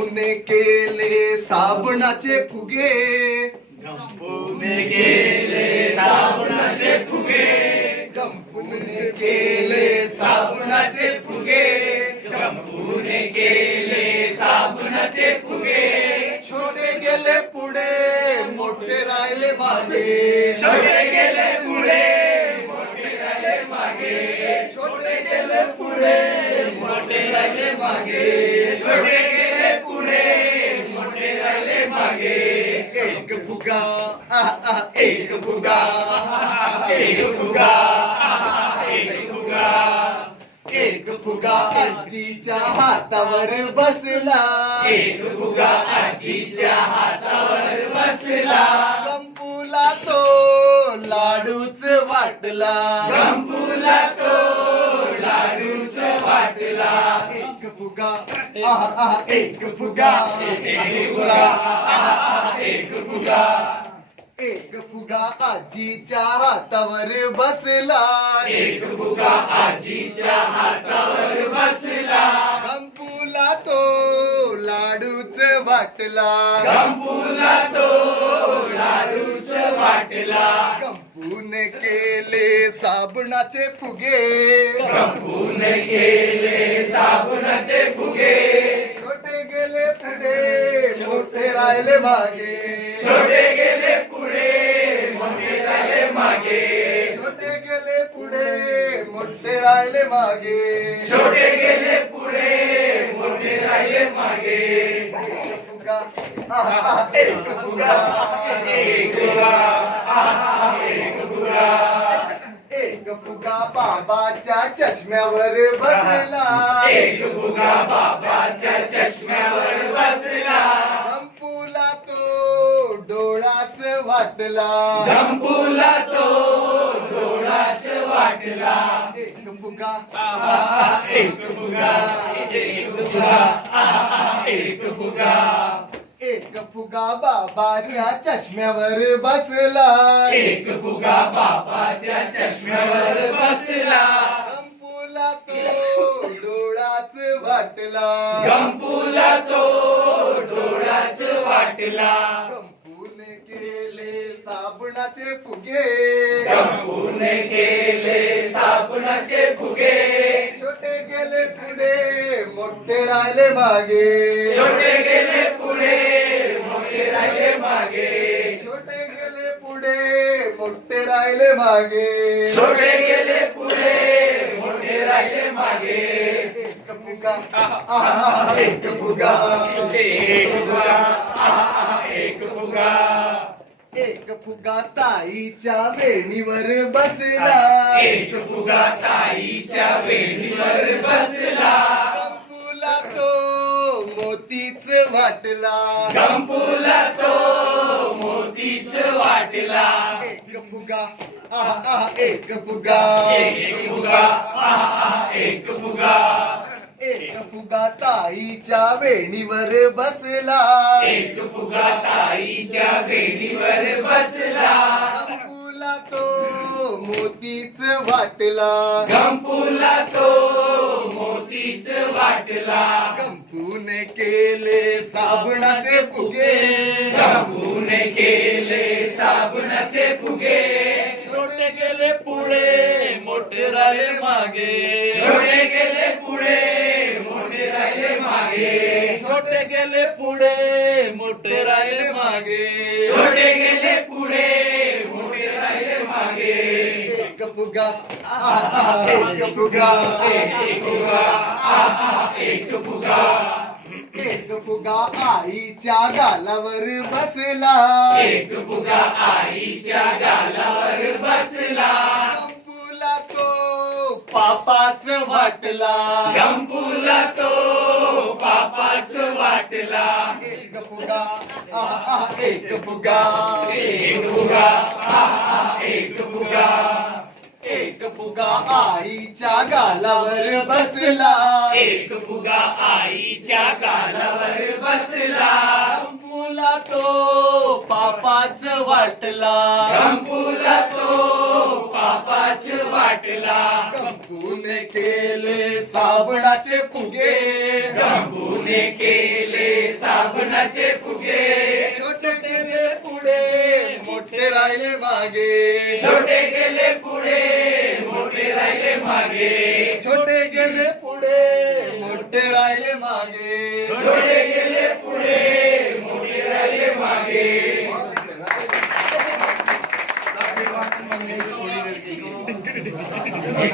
गंपूने केले साबणाचे फुगे, गंपूने केले साबणाचे फुगे, गंपूने केले साबणाचे फुगे, गंपूने केले साबणाचे फुगे. छोटे गेले पुढे मोठे राहिले मागे, छोटे गेले पुढे मोठे राहिले मागे, छोटे गेले पुढे मोठे राहिले मागे, छोटे गेले पुढे मोठे राहिले मागे. एक फुगा एक फुगा, एक फुगा, एक फुगा, एक फुगा आजीच्या हातावर बसला, एक फुगा आजीच्या हातावर बसला. गंपूला तो लाडूच वाटला, गंपूला तो लाडूच वाटला. एक फुगा एक फुगा, एक फुगा, एक फुगा, एक फुगा आजीच्या हातावर बसला, एक फुगा आजीच्या हातावर बसला. गंपूला तो लाडूच वाटला, गंपूला तो लाडूच वाटला. गंपूने केले साबणाचे फुगे, गंपूने केले साबणाचे फुगे, छोटे गेले पुढे मोठे राहिले मागे, छोटे गेले पुढे मोठे राहिले मागे, छोटे गेले पुढे मोठे राहिले मागे. छोटे गेले पुढे मोठे राहिले मागे. एक फुगा एक फुगा, एक फुगा, एक फुगा, एक फुगा बाबाच्या चष्म्यावर बसला, एक फुगा बाबाच्या चष्म्यावर बसला. गंपूला तो डोळाच वाटला, गंपूला तो डोळाच वाटला. एक फुगा एक फुगा, एक फुगा, एक फुगा, एक फुगा बाबाच्या चष्म्यावर बसला, एक फुगा बाबाच्या चष्म्यावर बसला. गंपूला तो डोळाच वाटला, गंपूला तो डोळाच वाटला. गंपूने केले साबणाचे फुगे, गंपूने केले साबणाचे फुगे, छोटे गेले पुढे मोठे राहिले मागे, छोटे गेले पुढे मोठे राहिले मागे, छोटे गेले पुढे मोठे राहिले मागे. छोटे गेले पुढे मोठे राहिले मागे. एक फुगा एक फुगा, एक फुगा, एक फुगा, एक फुगा ताईच्या वेणीवर बसला, एक फुगा ताईच्या वेणीवर बसला. गंपूला तो मोतीच वाटला, गंपूला तो मोतीच वाटला. एक फुगा एक फुगा, एक फुगा, एक फुगा, एक फुगा ताईच्या वेणीवर बसला, एक फुगा ताईच्या वेणीवर बसला. गंपूला तो मोतीच वाटला, गंपूला तो मोतीच वाटला. गंपूने केले साबणाचे फुगे, गंपूने केले साबणाचे फुगे, छोटे गेले पुढे मोठे राहिले मागे, छोटे गेले पुढे मोठे राहिले मागे, छोटे गेले पुढे मोठे राहिले मागे. छोटे गेले पुढे मोठे राहिले मागे. एक फुगा एक फुगा, एक फुगा, एक फुगा, एक फुगा आईच्या गालावर बसला, एक फुगा आईच्या गालावर बसला. गंपूला तो पापाच वाटला, गंपूला तो पापाच वाटला. एक फुगा एक फुगा, एक फुगा, एक फुगा, एक फुगा आईच्या गालावर बसला, एक फुगा आईच्या गालावर बसला. गंपूला तो पापाच वाटला, गंपूला तो पापाच वाटला. गंपूने केले साबणाचे फुगे, गंपूने केले साबणाचे फुगे छोटे गेले पुढे मोठे राहिले मागे छोटे गेले पुढे मोठे राहिले मागे छोटे गेले पुढे मोठे राहिले मागे छोटे गेले पुढे मोठे राहिले मागे